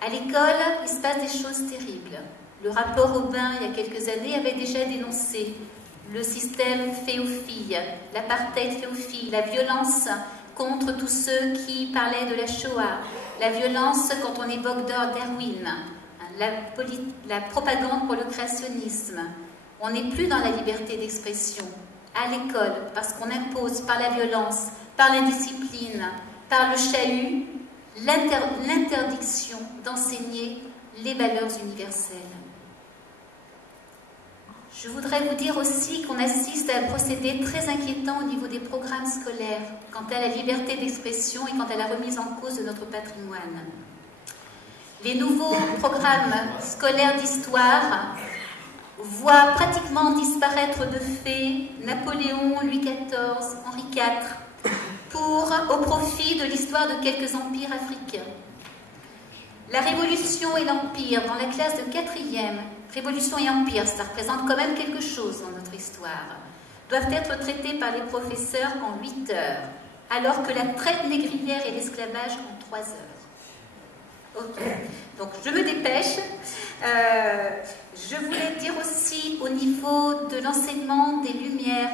À l'école, il se passe des choses terribles. Le rapport Aubin, il y a quelques années, avait déjà dénoncé le système fait aux filles, l'apartheid fait aux filles, la violence contre tous ceux qui parlaient de la Shoah, la violence quand on évoque Darwin, la propagande pour le créationnisme. On n'est plus dans la liberté d'expression à l'école parce qu'on impose par la violence, par l'indiscipline, par le chahut, l'interdiction d'enseigner les valeurs universelles. Je voudrais vous dire aussi qu'on assiste à un procédé très inquiétant au niveau des programmes scolaires quant à la liberté d'expression et quant à la remise en cause de notre patrimoine. Les nouveaux programmes scolaires d'histoire voient pratiquement disparaître de fait Napoléon, Louis XIV, Henri IV, au profit de l'histoire de quelques empires africains. La Révolution et l'Empire, dans la classe de 4e, Révolution et Empire, ça représente quand même quelque chose dans notre histoire, doivent être traités par les professeurs en 8 heures, alors que la traite négrière et l'esclavage en 3 heures. Ok, donc je me dépêche. Je voulais dire aussi au niveau de l'enseignement des Lumières,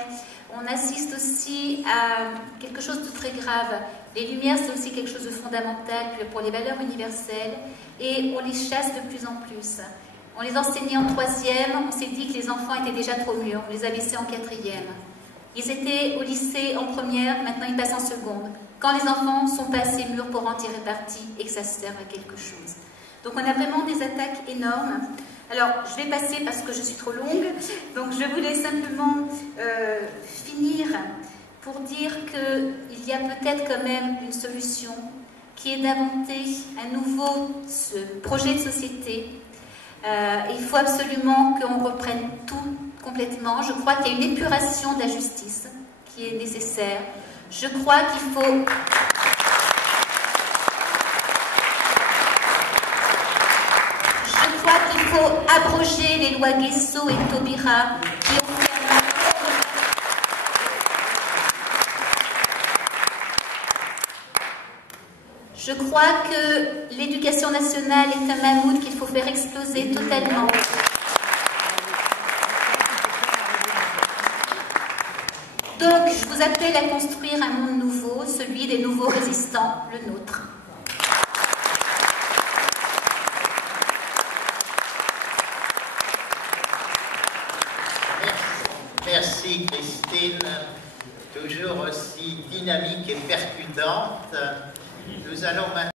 on assiste aussi à quelque chose de très grave. Les Lumières, c'est aussi quelque chose de fondamental pour les valeurs universelles et on les chasse de plus en plus. On les enseignait en 3e, on s'est dit que les enfants étaient déjà trop mûrs, on les a laissés en 4e. Ils étaient au lycée en 1re, maintenant ils passent en 2e. Quand les enfants sont pas assez mûrs pour en tirer parti et que ça serve à quelque chose. Donc on a vraiment des attaques énormes. Alors je vais passer parce que je suis trop longue, donc je voulais simplement finir pour dire qu'il y a peut-être quand même une solution qui est d'inventer un nouveau projet de société. Il faut absolument qu'on reprenne tout complètement. Je crois qu'il y a une épuration de la justice qui est nécessaire. Je crois qu'il faut... Je crois qu'il faut abroger les lois Guesso et Taubira qui ont fait Je crois que l'éducation nationale est un mammouth qu'il faut faire exploser totalement. Donc, je vous appelle à construire un monde nouveau, celui des nouveaux résistants, le nôtre. Merci Christine, toujours aussi dynamique et percutante. Nous allons maintenant